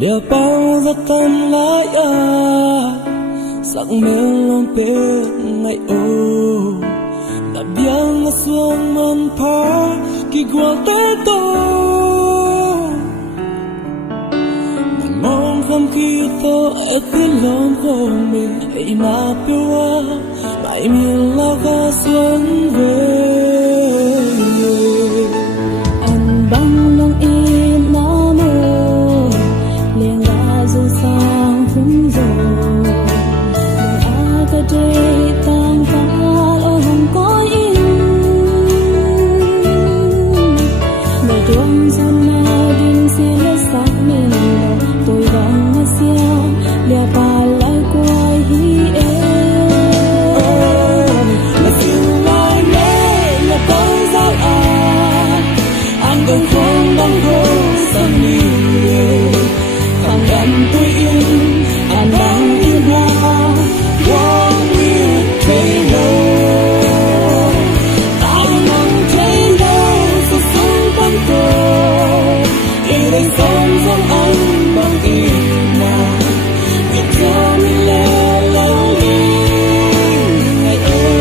lia bao ra tâm lại sắc mê lòng bê ngày ô đã biang ngã xuống mân phá kỳ quang tế tô mong không khi tôi ở tiếng lòng của mình hãy mà biểu mãi miền lao ga xuân về anh băng lòng im nó mơ liền đã dần sang phun rồi đời ai có đây tan phá lối hồng có in đời tuông xuân nào đêm xin lấy sắc mình tôi vắng ngã xiang lìa bà lại quay hi đừng không đong hô sân đi thằng đàn tôi yên anh đang yên ha one week thấy lâu ta mong thấy lâu sự sống vẫn còn yêu đánh sống giống anh bằng im mà việc cho mình lẽ lâu đi ngày tôi